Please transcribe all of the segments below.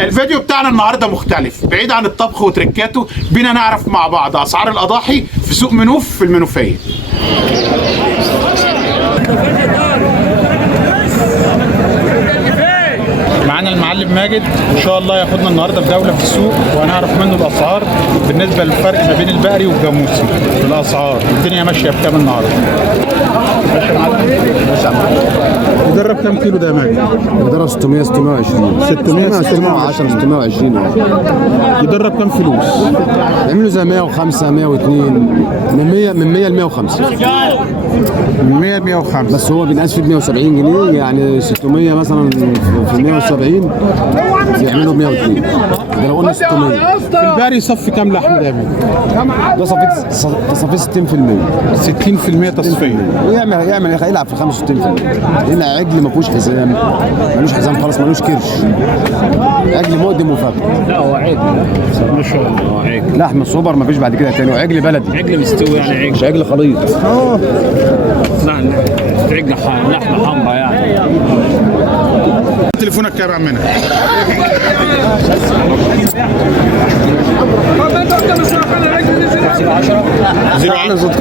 الفيديو بتاعنا النهارده مختلف، بعيد عن الطبخ وتركاته، بينا نعرف مع بعض اسعار الاضاحي في سوق منوف في المنوفيه. معانا المعلم ماجد ان شاء الله ياخدنا النهارده في جوله في السوق وهنعرف منه الاسعار بالنسبه للفرق ما بين البقري والجاموسي في الاسعار. الدنيا ماشيه بكام النهارده؟ ماشي يا معلم. ماشي يا معلم. يدرب كام كيلو ده يا ماجد؟ يدرب 600 620 610 620. يدرب كام فلوس؟ يعملوا زي 105 102 من 100 ل 105 من 100 ل 105 بس هو بينقاس في 170 جنيه يعني 600 مثلا في 170 يعملوا 102. ده لو قلنا 600. في البقري صف كام لحم ده يا ماجد؟ ده تصفيه 60% 60% تصفيه. ويعمل يلعب في 65%. هنا عجل ما فيهوش حزام، ملوش حزام خالص، ملوش كرش، عجل مقدم وفاكر. لا هو عجل ما شاء الله. عجل لحم سوبر ما فيش بعد كده تاني، وعجل بلدي عجل مستوي يعني عجل مش عجل خليط. لا عجل لحمه حمراء يعني. تليفونك كام يا عمنا؟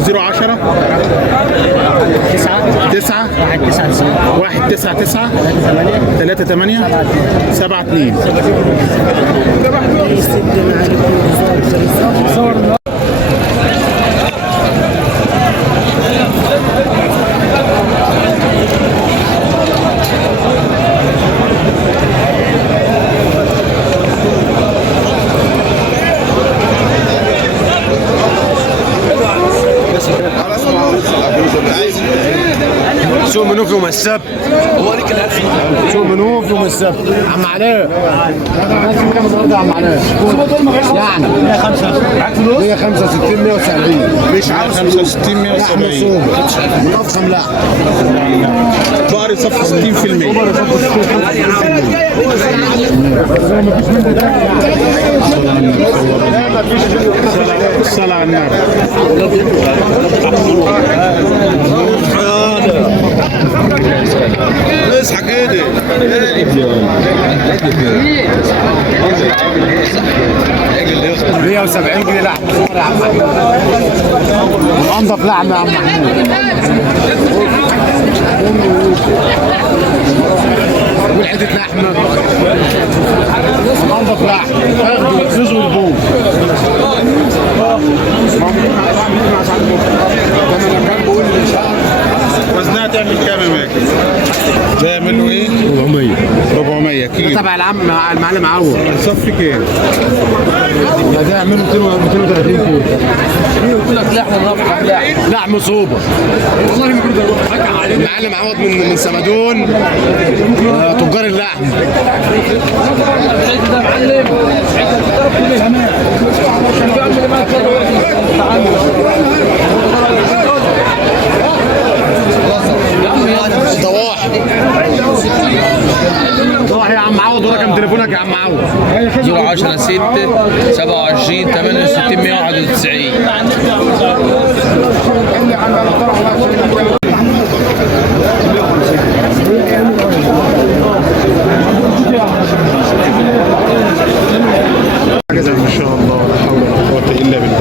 010 9 199 38 72. سوق منوف يوم السبت. هو ليك الاكل سوق منوف يوم السبت. عم علاء كام النهارده يا عم علاء؟ يعني 165 170. مش عارف 65 170. مفخم لحم بقري صف 60%. الصلاة على النبي. اصحى كده 170 جنيه لحم يا عم محمود. انضف لحم يا عم محمود. والحته لحمه انضف لحم تاخده وتفرزه وتبوظ. وزنها تعمل كام يا ماجد؟ ده يعملوا ايه؟ 400 كيلو. تبع المعلم عوض. صف كام؟ ده يعملوا 230 كيلو. قلت لك لحمه مربحه لحم صوبه. والله المعلم عوض من سمدون تجار اللحم. ده معلم ضواحي يا عم عوض. ورقم تليفونك يا عم عوض؟ 010 6 27 68 191. ما شاء الله ولا حول ولا قوة إلا بالله.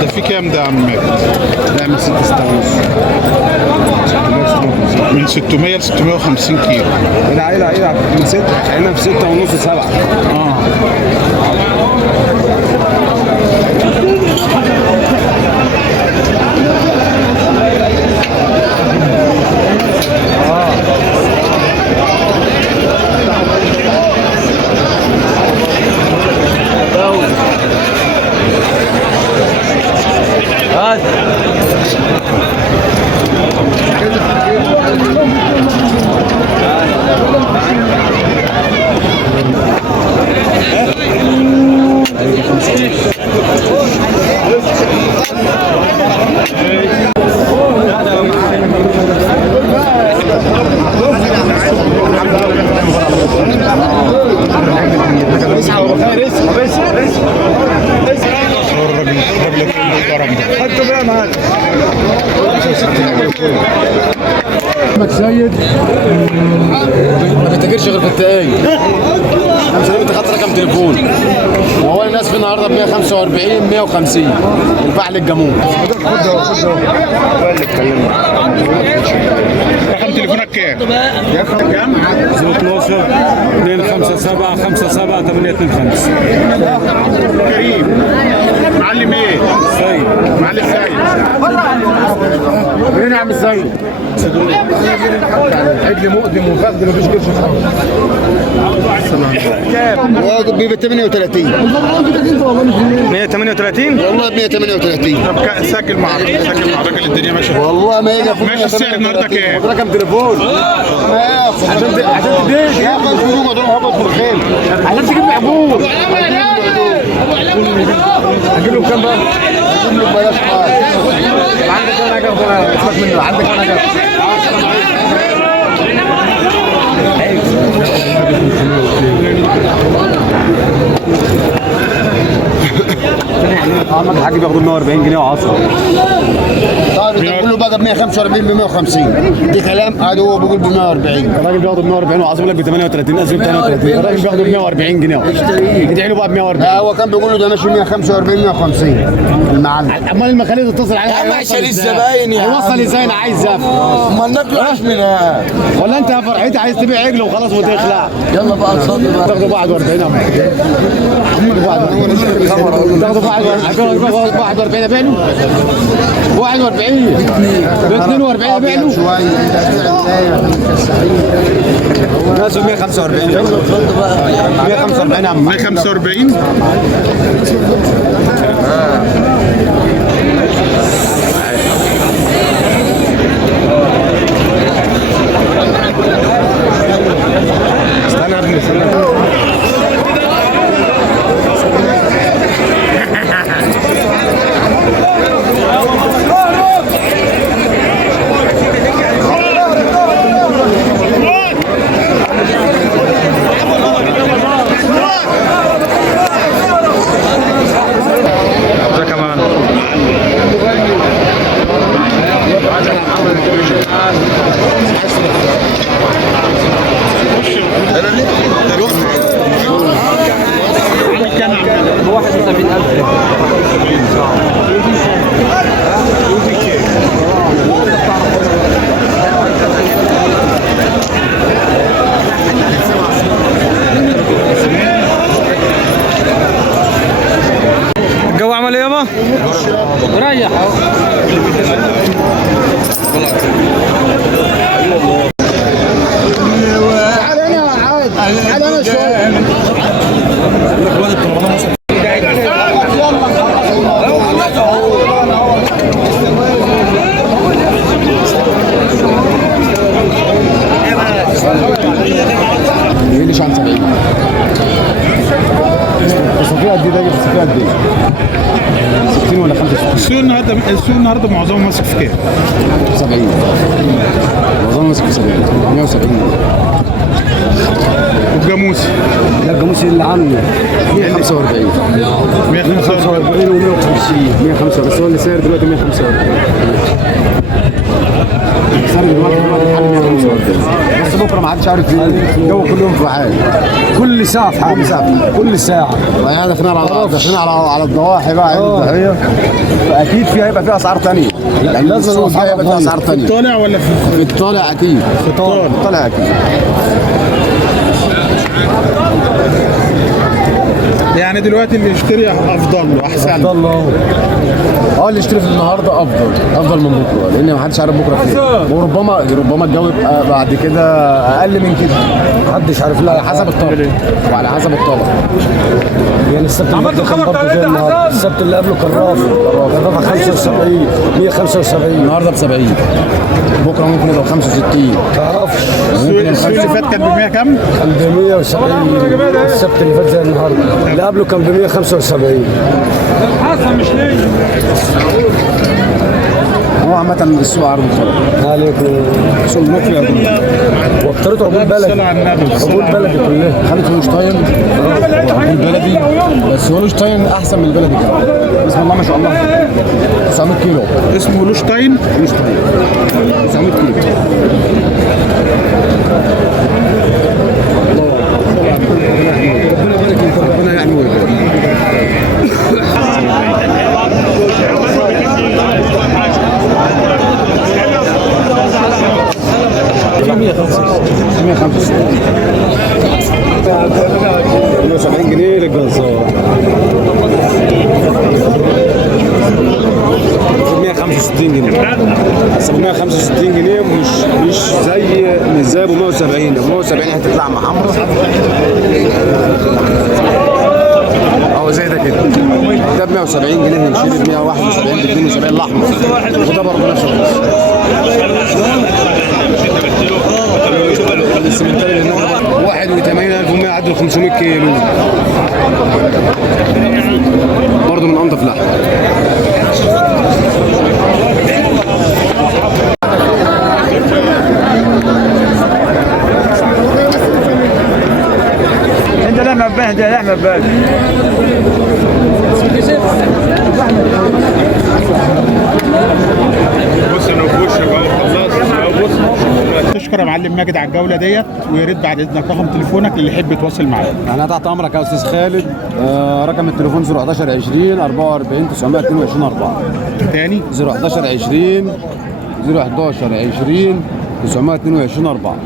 ده في كام ده يا عم ماجد؟ نعمل 6 ونص. من 600 ل 650 كيلو. العيلة من 6 خلينا في 6 ونص 7. انت ايه؟ انا مش انت خدت رقم تليفون وهو الناس في النهارده ب 145 150 الفحل الجاموس. رقم تليفونك كام؟ كام؟ 012 257 57 825. كريم. معلم ايه؟ سيد معلم سيد. فين يا عم السيد؟ عجل مقدم وفخد مفيش قرش خالص. ب 38 138 والله ب 138. طب سجل مع الراجل الدنيا ماشيه. والله ما يجي ماشي السعر النهارده كام؟ رقم تليفون عشان تديك يا اخي الفلوس مضروب هبط في الخيل عشان تجيب لي عبور. هجيب له كام بقى؟ هجيب له بلاش خالص. عندك انا جاب اسمك منه عندك انا جاب احمد الحاج بياخدوا 140 جنيه وعصر. طيب كله بقى ب 145 ب 150 دي كلام عادي. هو بيقول ب 140 الراجل بياخد ب 140 وعصر لك ب 38 اسف 38 الراجل بياخد ب 140 جنيه ادعي له بقى ب 140. هو كان بيقول له ده ماشي 145 150 المعلم. امال المخاليد تتصل عليه يا عم عشان الزباين يا عم. هيوصل ازاي؟ انا عايز زف امال ناكله عيش من هنا. ولا انت يا فرحتي عايز تبيع عجل وخلاص وتخلع؟ يلا بقى اتفضل بقى. تاخدوا 41 تاخدوا 41 ابيع له 41 ب 42 ابيع له ناس 145 145 يا عم 145. استنى يا ابني استنى. الجو عمل ايه يابا؟ ريح تعال انا شويه ليش عن 70 الصفيه قد ايه ده؟ الصفيه قد ايه؟ 60 ولا 65؟ السوق النهارده معظمه ماسك في كام؟ 70 معظمه ماسك في 70 170 والجاموسي لا الجاموسي اللي عني 145 145 و150 105 بس هو اللي سعر دلوقتي 145 سعر دلوقتي حاجه 145 بس بكره ما حدش عارف ليه الجو كل يوم في حال كل ساعه في حال كل ساعه يعني داخلين على الضواحي بقى عند الضحيه فاكيد هيبقى فيها اسعار ثانيه يعني لازم هيبقى فيها اسعار ثانيه طالع ولا في الطالع اكيد في الطالع اكيد يعني دلوقتي اللي يشتري افضل له احسن افضل له اللي يشتري في النهارده افضل من بكره لان ما حدش عارف بكره فين وربما الجو يبقى بعد كده اقل من كده محدش عارف لا على حسب الطلب وعلى حسب الطلب يعني السبت اللي فات كان برضه زي النهارده السبت اللي قبله كان رافع 75 175 النهارده ب 70 بكره ممكن يبقى 65 تعرفش السوق اللي فات كان ب 100 كام؟ كان ب 170 السبت اللي فات زي النهارده اللي قبله كان ب 175 هو عامة السوق عرض وطلب عليكم سوق المكر يا ابني واكترته عقول بلدي عقول بلدي كلها خدت هولشتاين عقول بلدي بس هولشتاين احسن من البلدي كمان بسم الله ما شاء الله 900 كيلو اسمه هولشتاين 900 كيلو الله اهو زي ده كده، ده ب 170 جنيه هنشيل ب 171 ب 72 الاحمر، وده برضه نفس القصه. السمنتال اللي هناك 81,100 عدوا 500 كيلو، برضه من انضف لحم. انت لحمه ببان، ده لحمه ببان. بص انا بوشك اهو خلاص. بص تشكر يا معلم ماجد على الجوله ديت، ويا ريت بعد اذنك رقم تليفونك اللي يحب يتواصل معاك. انا تحت امرك يا استاذ خالد. رقم التليفون 011 20 44 922 4 تاني 011 20 011 20 922 4.